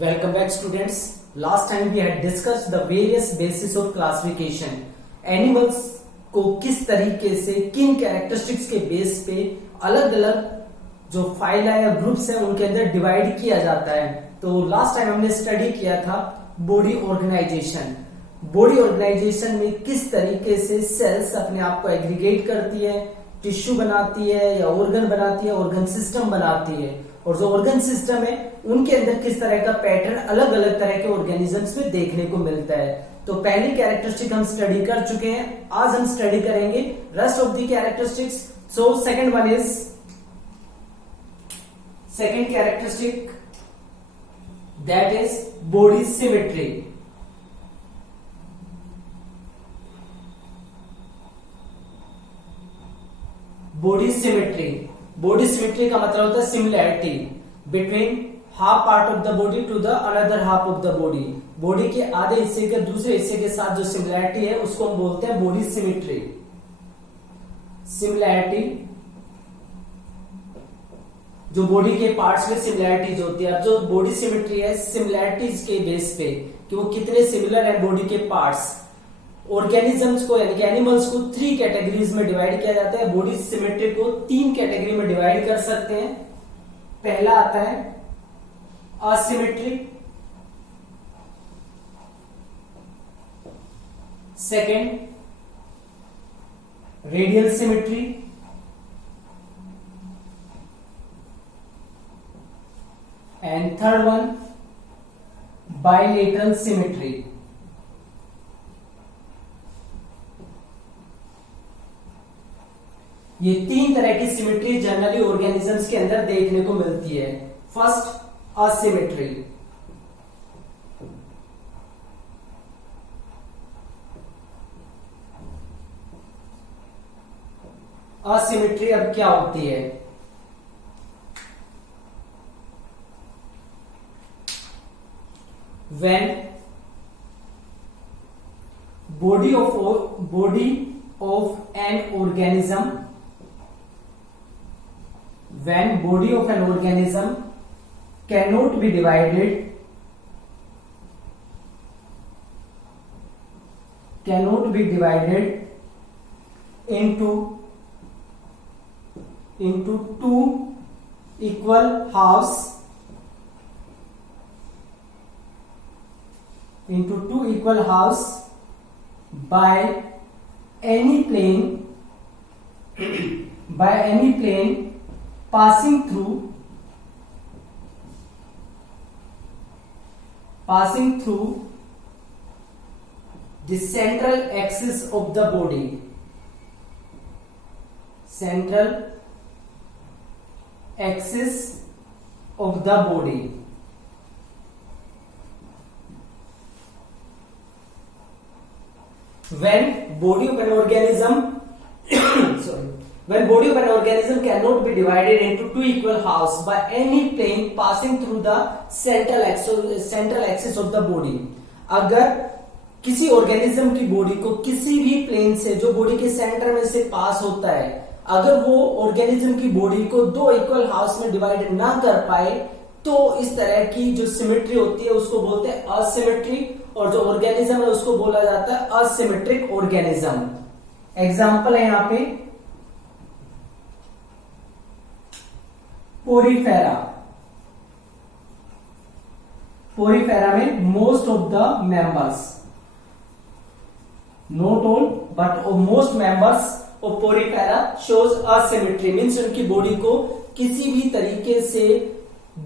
Welcome back students. Last time we had discussed the various basis of classification. Animals को किस तरीके से किन कैरेक्टरिस्टिक्स के बेस पे अलग अलग जो फाइला या ग्रुप्स है उनके अंदर डिवाइड किया जाता है. तो लास्ट टाइम हमने स्टडी किया था बॉडी ऑर्गेनाइजेशन. बॉडी ऑर्गेनाइजेशन में किस तरीके से सेल्स अपने आप को एग्रीगेट करती है, टिश्यू बनाती है या ऑर्गन बनाती है, ऑर्गन सिस्टम बनाती है, और जो ऑर्गन सिस्टम है उनके अंदर किस तरह का पैटर्न अलग अलग तरह के ऑर्गेनिजम्स में देखने को मिलता है. तो पहली कैरेक्टरिस्टिक हम स्टडी कर चुके हैं. आज हम स्टडी करेंगे rest of the characteristics. So second one is second characteristic that is body symmetry. Body symmetry. Body symmetry का मतलब होता है similarity between half part of the body to the another half of the body. Body के आधे हिस्से के दूसरे हिस्से के साथ जो सिमिलैरिटी है उसको हम बोलते हैं बॉडी सिमेट्री. सिमिलैरिटी जो बॉडी के पार्ट्स में सिमिलैरिटीज होती है. अब जो बॉडी सिमेट्री है सिमिलैरिटीज के बेस पे कि वो कितने सिमिलर है बॉडी के पार्ट्स. ऑर्गेनिजम्स को यानी कि एनिमल्स को 3 कैटेगरीज में डिवाइड किया जाता है. बॉडी सिमेट्री को 3 कैटेगरी में डिवाइड कर सकते हैं. पहला आता है asymmetric, second radial symmetry, and third one bilateral symmetry. ये 3 तरह की सिमेट्री जनरली ऑर्गेनिजम्स के अंदर देखने को मिलती है. First asymmetry. असिमेट्री अब क्या होती है? When body of an organism cannot be divided into two equal halves by any plane passing through the central axis of the body. Central axis of the body. When body of an organism cannot be divided into 2 equal halves by any plane passing through the central axis of the body. अगर किसी organism की body को किसी भी plane से जो body के centre में से पास होता है, अगर वो ऑर्गेनिज्म की बॉडी को 2 इक्वल हाफ्स में डिवाइड ना कर पाए तो इस तरह की जो सिमेट्री होती है उसको बोलते हैं असिमेट्री, और जो ऑर्गेनिज्म है उसको बोला जाता है असिमेट्रिक ऑर्गेनिज्म. एग्जाम्पल है यहां पे पोरीफेरा. पोरीफेरा में most of the members, not all but most members of Porifera shows asymmetry. Means उनकी बॉडी को किसी भी तरीके से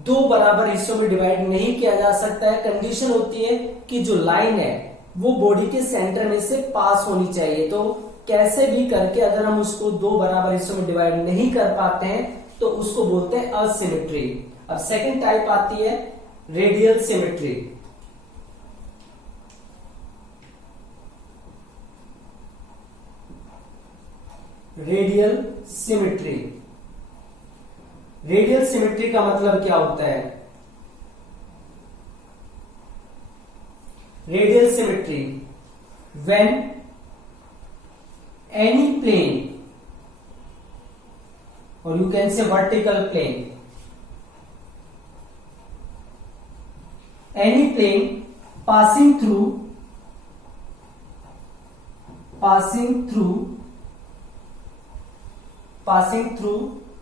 2 बराबर हिस्सों में डिवाइड नहीं किया जा सकता है. कंडीशन होती है कि जो लाइन है वो बॉडी के सेंटर में से पास होनी चाहिए. तो कैसे भी करके अगर हम उसको 2 बराबर हिस्सों में डिवाइड नहीं कर पाते हैं तो उसको बोलते हैं असिमेट्री. अब सेकंड टाइप आती है radial symmetry. Radial symmetry. Radial symmetry का मतलब क्या होता है? Radial symmetry when any plane or you can say vertical plane any plane passing through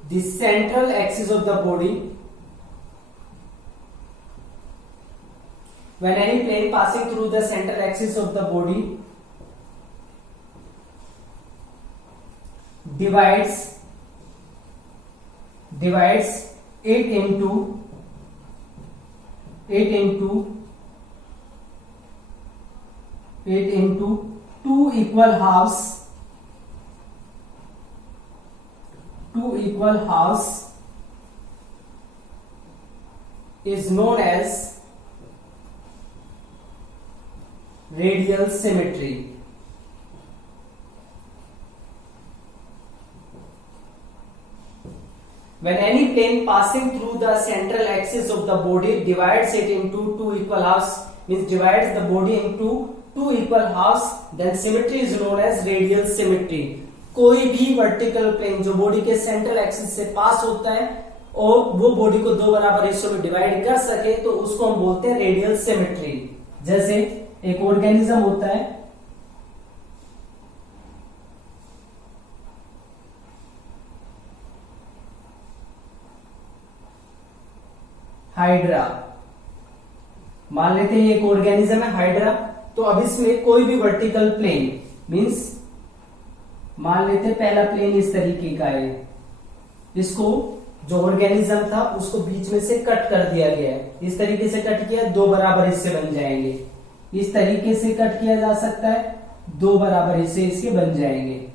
the central axis of the body. When any plane passing through the central axis of the body divides it into two equal halves is known as radial symmetry. When any plane passing through the central axis of the body divides it into two equal halves, means divides the body into two equal halves, then symmetry is known as radial symmetry. कोई भी vertical plane जो body के central axis से पास होता है और वो body को दो बराबर हिस्सों में डिवाइड कर सके तो उसको हम बोलते हैं रेडियल सिमेट्री। जैसे एक ऑर्गेनिज्म होता है, हाइड्रा, मान लेते हैं एक ऑर्गेनिज्म है हाइड्रा। तो अब इसमें कोई भी वर्टिकल प्लेन मींस मान लेते हैं पहला प्लेन इस तरीके का है, इसको जो ऑर्गेनिज्म था उसको बीच में से कट कर दिया गया है। इस तरीके से कट किया, दो बराबर हिस्से बन जाएंगे। इस तरीके से कट किया जा सकता है, दो बराबर हिस्से इसके बन जाएंगे।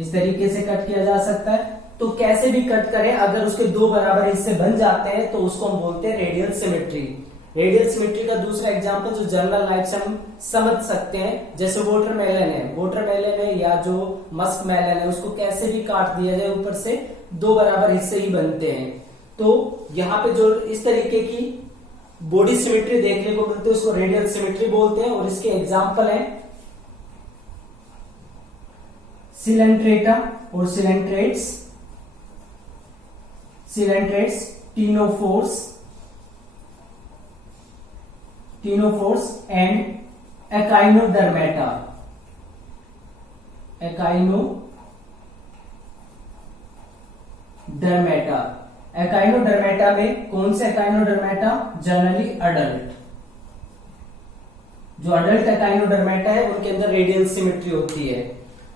इस तरीके से कट किया जा सकता है। तो कैसे भी कट करें, अगर उसके दो बराबर हिस्से बन जाते हैं तो उसको हम बोलते हैं रेडियल सिमेट्री। रेडियल सिमेट्री का दूसरा एग्जांपल जो जनरल लाइफ से हम समझ सकते हैं, जैसे वाटरमेलन है या जो मस्क मेलन है, उसको कैसे भी काट दिया जाए ऊपर से दो बराबर हिस्से ही बनते हैं। तो यहाँ पे जो इस तरीके की बॉडी सिमेट्री देखने को मिलती है उसको रेडियल सिमेट्री बोलते हैं। और इसके एग्जाम्पल है सिलेंट्रेटा और coelenterates, ctenophores and echinodermata. Echinodermata में कौन से एकाइनोडर्मेटा? Generally adult. जो अडल्ट एकाइनोडर्मेटा है उनके अंदर रेडियल सिमेट्री होती है।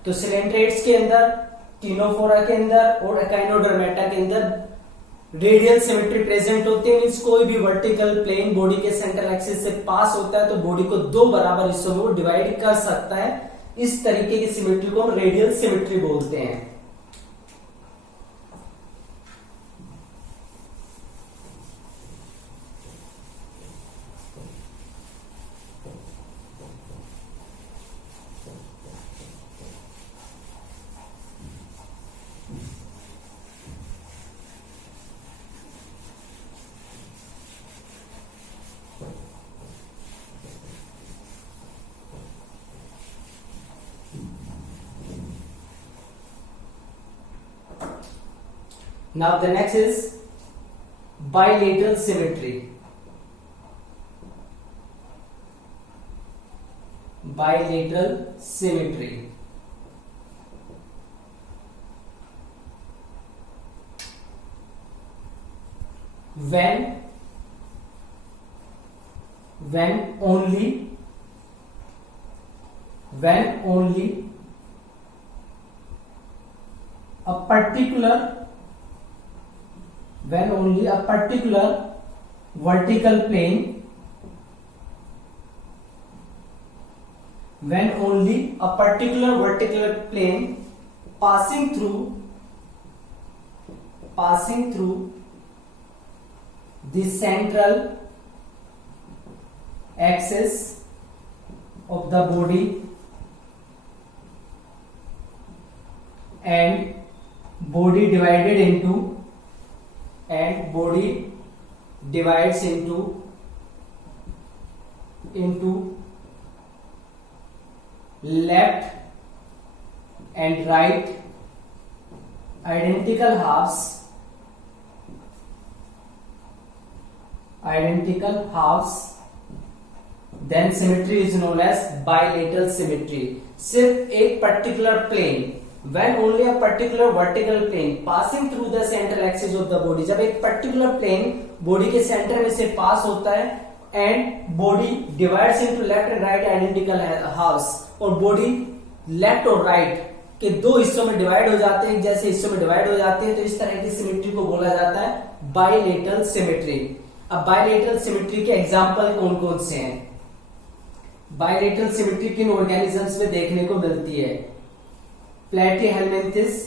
तो सिलेंट्रेट्स के अंदर, टीनोफोरा के अंदर और एकाइनोडर्मेटा के अंदर रेडियल सिमेट्री प्रेजेंट होती है। मींस कोई भी वर्टिकल प्लेन बॉडी के सेंट्रल एक्सिस से पास होता है तो बॉडी को दो बराबर हिस्सों में वो डिवाइड कर सकता है। इस तरीके की सिमेट्री को हम रेडियल सिमेट्री बोलते हैं। Now the next is bilateral symmetry. Bilateral symmetry. When only a particular vertical plane passing through the central axis of the body and body divides into left and right identical halves identical halves, then symmetry is known as bilateral symmetry. सिर्फ एक particular plane, when only a particular vertical plane passing through the central axis of the body, जब एक particular plane body के center में से pass होता है and body divides into left and right identical halves, और body left और right के दो हिस्सों में डिवाइड हो जाते हैं, जैसे हिस्सों में डिवाइड हो जाते हैं, तो इस तरह की सिमेट्री को बोला जाता है बाइलेटरल सिमेट्री। अब बाइलेटरल सिमेट्री के एग्जांपल कौन कौन से हैं? बाइलेटरल सिमेट्री किन ऑर्गेनिजम्स में देखने को मिलती है? प्लेटीहेल्मिन्थिस,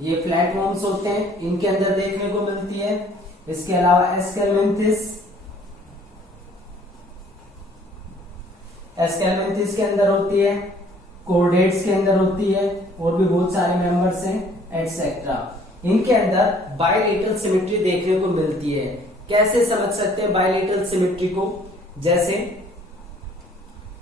ये फ्लैटवर्म्स होते हैं, इनके अंदर देखने को मिलती है। इसके अलावा एस्केलमेंथिस के अंदर होती है, कोर्डेट्स के अंदर होती है, और भी बहुत सारे मेंबर्स हैं एटसेट्रा। इनके अंदर बाइलेटरल सिमेट्री देखने को मिलती है। कैसे समझ सकते हैं बाइलेटरल सिमेट्री को? जैसे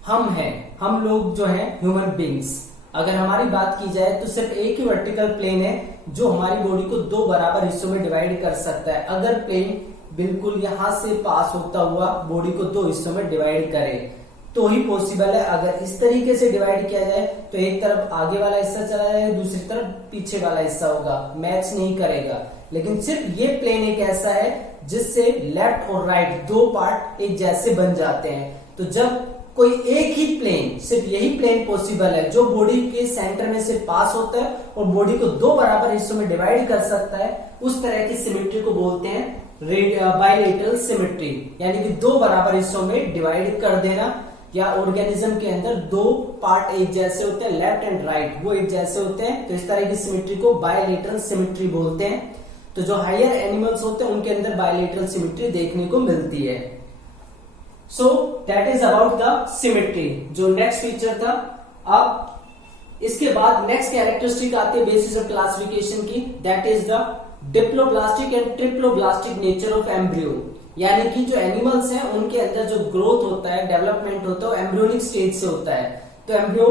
हम लोग जो हैं ह्यूमन बींग्स, अगर हमारी बात की जाए तो सिर्फ एक ही वर्टिकल प्लेन है जो हमारी बॉडी को दो बराबर हिस्सों में डिवाइड कर सकता है। अगर प्लेन बिल्कुल यहां से पास होता हुआ बॉडी को दो हिस्सों में डिवाइड करे तो ही पॉसिबल है। अगर इस तरीके से डिवाइड किया जाए तो एक तरफ आगे वाला हिस्सा चला जाएगा, दूसरी तरफ पीछे वाला हिस्सा होगा, मैच नहीं करेगा। लेकिन सिर्फ ये प्लेन एक ऐसा है जिससे लेफ्ट और राइट दो पार्ट एक जैसे बन जाते हैं। तो जब कोई एक ही प्लेन, सिर्फ यही प्लेन पॉसिबल है जो बॉडी के सेंटर में से पास होता है और बॉडी को दो बराबर हिस्सों में डिवाइड कर सकता है, उस तरह की सिमेट्री को बोलते हैं बाइलेटरल सिमेट्री, यानी कि दो बराबर हिस्सों में डिवाइड कर देना। या ऑर्गेनिज्म के अंदर दो पार्ट एक जैसे होते हैं, लेफ्ट एंड राइट वो एक जैसे होते हैं, तो इस तरह की सिमेट्री को बाइलेटरल सिमेट्री बोलते हैं। तो जो हायर एनिमल्स होते हैं उनके अंदर बाइलेटरल सिमेट्री देखने को मिलती है। So that is about the symmetry, जो नेक्स्ट फीचर था। अब इसके बाद नेक्स्ट कैरेक्टरिस्टिक आती है बेसिस ऑफ क्लासिफिकेशन की, that is the diploblastic and triploblastic nature of embryo. यानी कि जो एनिमल्स हैं उनके अंदर जो ग्रोथ होता है, डेवलपमेंट होता है, वो एम्ब्रियोनिक स्टेज से होता है। तो एम्ब्रियो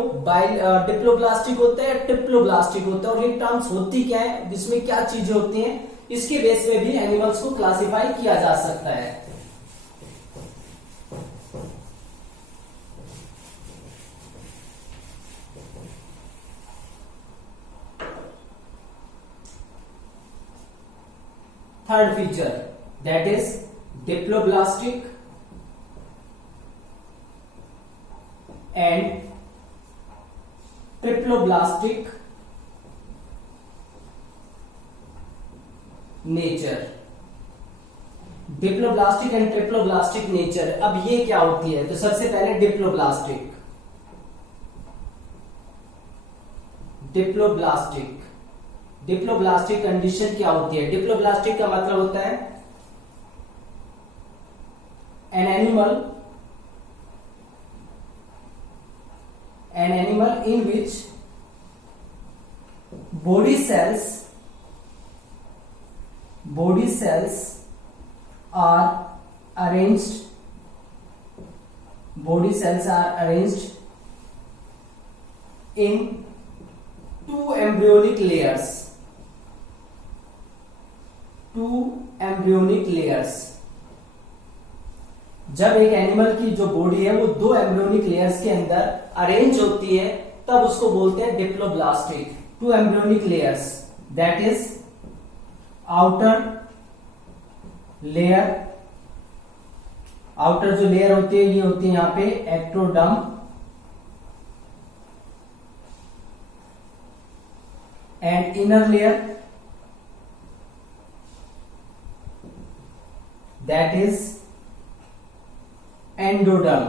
डिप्लोब्लास्टिक होता है, ट्रिप्लोब्लास्टिक होता है, और ये टर्म्स होती क्या है, इसमें क्या चीजें होती हैं, इसके बेस में भी एनिमल्स को क्लासिफाई किया जा सकता है। Third feature, that is diploblastic and triploblastic nature. Diploblastic and triploblastic nature, अब ये क्या होती है? तो सबसे पहले डिप्लोब्लास्टिक कंडीशन क्या होती है? डिप्लोब्लास्टिक का मतलब होता है an animal in which body cells are arranged in two embryonic layers। जब एक एनिमल की जो बॉडी है वो दो एम्ब्रियोनिक लेयर्स के अंदर अरेंज होती है तब उसको बोलते हैं diploblastic. Two embryonic layers, that is outer layer, outer जो लेयर होती है ये होती है यहां पे ectoderm, and inner layer that is endoderm.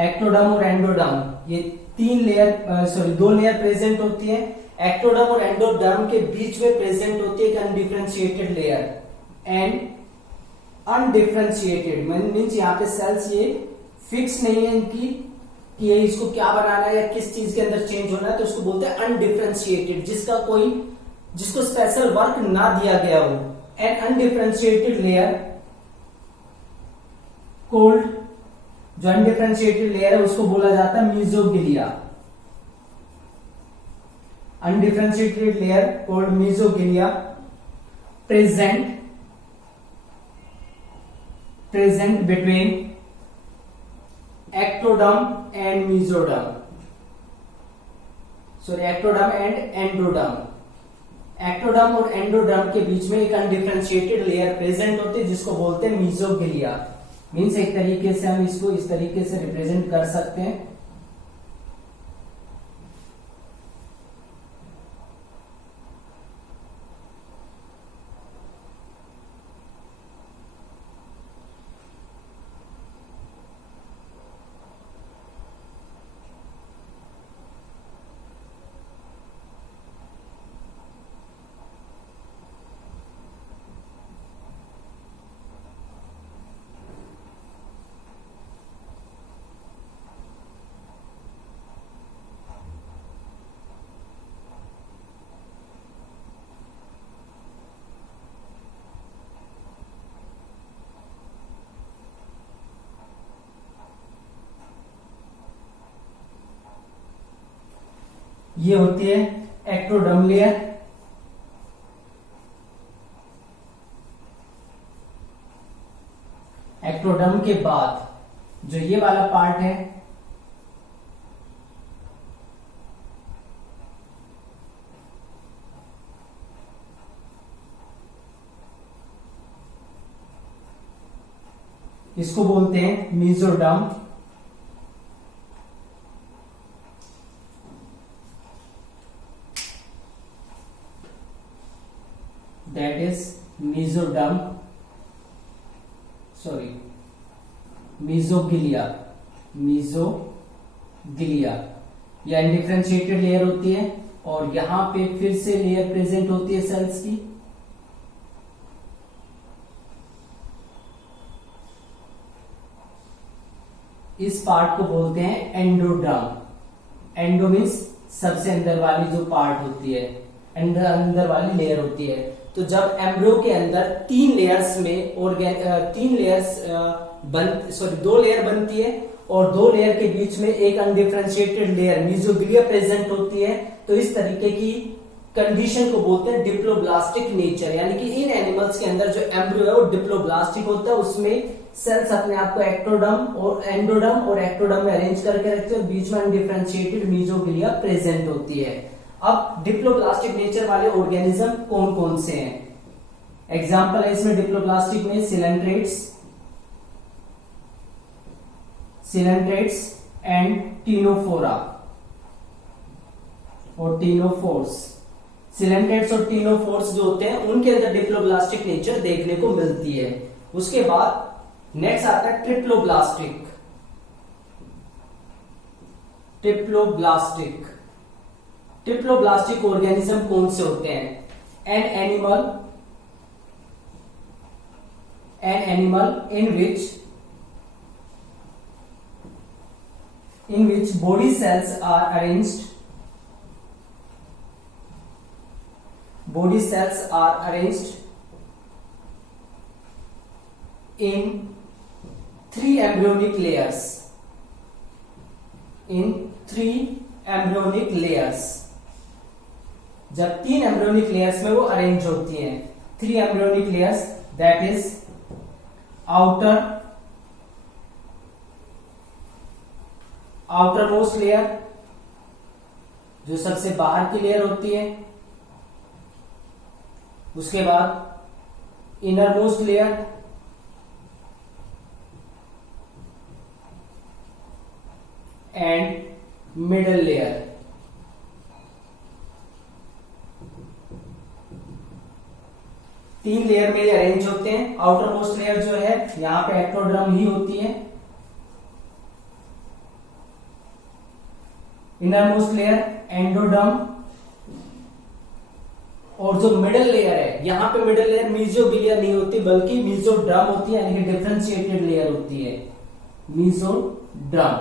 Ectoderm और एंडोडर्म ये दो लेयर प्रेजेंट होती है। एक्टोडर्म और एंडोडर्म के बीच में प्रेजेंट होती है एक undifferentiated layer. And undifferentiated means यहाँ पे सेल्स ये फिक्स नहीं है इनकी कि ये इसको क्या बनाना है या किस चीज के अंदर चेंज होना है, तो इसको बोलते हैं अनडिफरेंशिएटेड, जिसको स्पेशल वर्क ना दिया गया हो। एंड अनडिफरेंशिएटेड लेयर कोल्ड, जो अनडिफरेंशिएटेड लेयर है उसको बोला जाता है मीजोगिलिया। undifferentiated layer called mesogilia present between ectoderm and mesoderm, sorry ectoderm and endoderm। Ectoderm और एंडोडर्म के बीच में एक अनडिफरेंशिएटेड लेयर प्रेजेंट होती है जिसको बोलते हैं मीजोगिलिया। मीन्स एक तरीके से हम इसको इस तरीके से रिप्रेजेंट कर सकते हैं। ये होती है एक्टोडर्म लेयर। एक्टोडर्म के बाद जो ये वाला पार्ट है इसको बोलते हैं mesoderm. That is mesoderm, sorry, mesogilia। यह अनडिफरेंशिएटेड लेयर होती है और यहां पे फिर से लेयर प्रेजेंट होती है सेल्स की। इस पार्ट को बोलते हैं एंडोड्रम। एंडो मीन्स सबसे अंदर वाली जो पार्ट होती है, अंदर वाली लेयर होती है। तो जब एम्ब्रियो के अंदर तीन लेयर्स दो लेयर बनती है और दो लेयर के बीच में एक अनडिफरेंशिएटेड लेयर मीजोगिलिया प्रेजेंट होती है, तो इस तरीके की कंडीशन को बोलते हैं डिप्लोब्लास्टिक नेचर। यानी कि इन एनिमल्स के अंदर जो एम्ब्रियो है वो डिप्लोब्लास्टिक होता है, उसमें सेल्स अपने आप को एक्टोडर्म और एंडोडर्म और एक्टोडर्म में अरेंज करके रखते हैं और बीच में अनडिफरेंशिएटेड मीजोगिलिया प्रेजेंट होती है। अब डिप्लोब्लास्टिक नेचर वाले ऑर्गेनिज्म कौन कौन से हैं? एग्जाम्पल है इसमें डिप्लोब्लास्टिक में सिलेंट्रेट्स एंड टीनोफोरा और टीनोफोर्स। सिलेंट्रेट्स और टीनोफोर्स जो होते हैं उनके अंदर डिप्लोब्लास्टिक नेचर देखने को मिलती है। उसके बाद नेक्स्ट आता है ट्रिप्लोब्लास्टिक। ट्रिप्लोब्लास्टिक ऑर्गेनिज्म कौन से होते हैं? An animal in which body cells are arranged in three embryonic layers। जब तीन एम्ब्रियोनिक लेयर्स में वो अरेंज होती हैं, three embryonic layers, that is outer most layer जो सबसे बाहर की लेयर होती है, उसके बाद inner most layer and middle layer. तीन लेयर में ये अरेंज होते हैं। आउटर मोस्ट लेयर जो है यहां पे एक्टोडर्म ही होती है, इनर मोस्ट लेयर एंडोडर्म, और जो मिडल लेयर है यहां पे मिडल लेयर मीजोगिलिया नहीं होती बल्कि मीजोड्रम होती है, यानी कि डिफरेंशिएटेड लेयर होती है मीजोड्रम।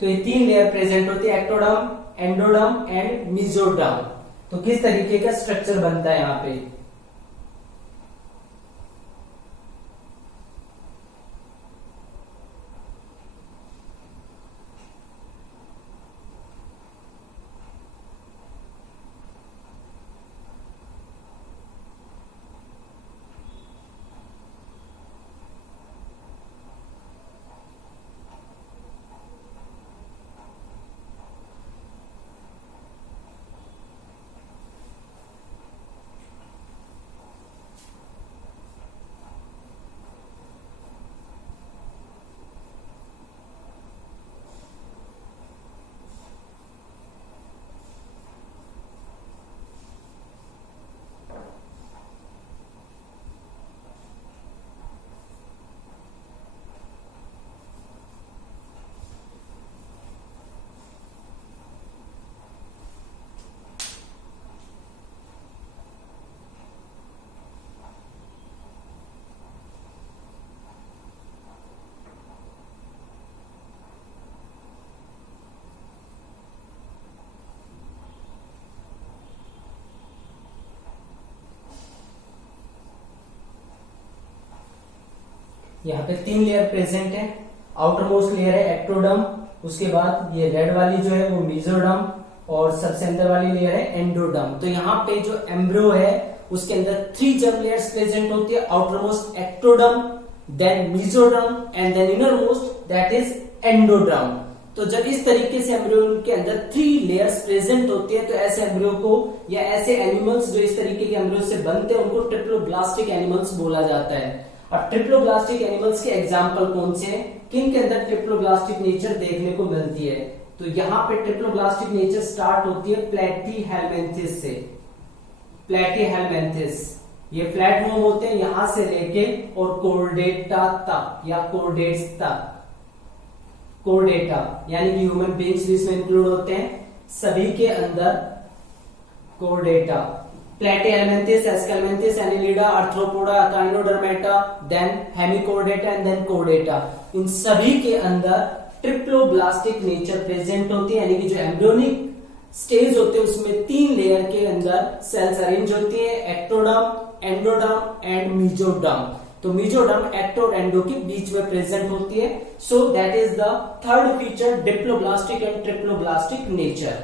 तो ये तीन लेयर प्रेजेंट होती है, एक्टोडर्म, एंडोडर्म एंड मीजोड्रम। तो किस तरीके का स्ट्रक्चर बनता है यहां पे? यहाँ पे 3 लेयर प्रेजेंट है। आउटर मोस्ट लेयर है एक्टोडर्म, उसके बाद ये रेड वाली जो है वो मेसोडर्म, और सबसे अंदर वाली लेयर है एंडोडर्म। तो यहाँ पे जो एम्ब्रियो है उसके अंदर 3 जर्म लेयर्स प्रेजेंट होती है, outermost ectoderm, then mesoderm and then innermost that is endoderm. तो जब इस तरीके से एम्ब्रियो के अंदर 3 लेयर्स प्रेजेंट होती है तो ऐसे एम्ब्रियो को या ऐसे एनिमल्स जो इस तरीके के एम्ब्रियो से बनते हैं उनको ट्रिप्लोब्लास्टिक एनिमल्स बोला जाता है। अब ट्रिप्लोब्लास्टिक एनिमल्स के एग्जाम्पल कौन से हैं, किन के अंदर ट्रिप्लोब्लास्टिक नेचर देखने को मिलती है? तो यहाँ पे ट्रिप्लोब्लास्टिक नेचर स्टार्ट होती है प्लेटीहेल्मिन्थिस से। प्लेटीहेल्मिन्थिस ये प्लेटफॉर्म होते हैं यहां से लेके और कोर्डेटा तक या कोर्डेट्स तक। कोर्डेटा यानी कि ह्यूमन बींग्स भी इसमें इंक्लूड होते हैं, सभी के अंदर Chordata, Platyhelminthes, Aschelminthes, Annelida, Arthropoda, Echinodermata, then Hemichordata and then Chordata, इन सभी के अंदर ट्रिप्लोब्लास्टिक नेचर प्रेजेंट होती है। यानी कि जो एम्ब्रियोनिक स्टेज होते हैं उसमें 3 लेयर के अंदर सेल्स अरेंज होती है, एक्टोडर्म, एंडोडर्म एंड मेसोडर्म। तो मेसोडर्म एक्टो और एंडो के बीच में प्रेजेंट होती है। So that is the third feature diploblastic and triploblastic nature.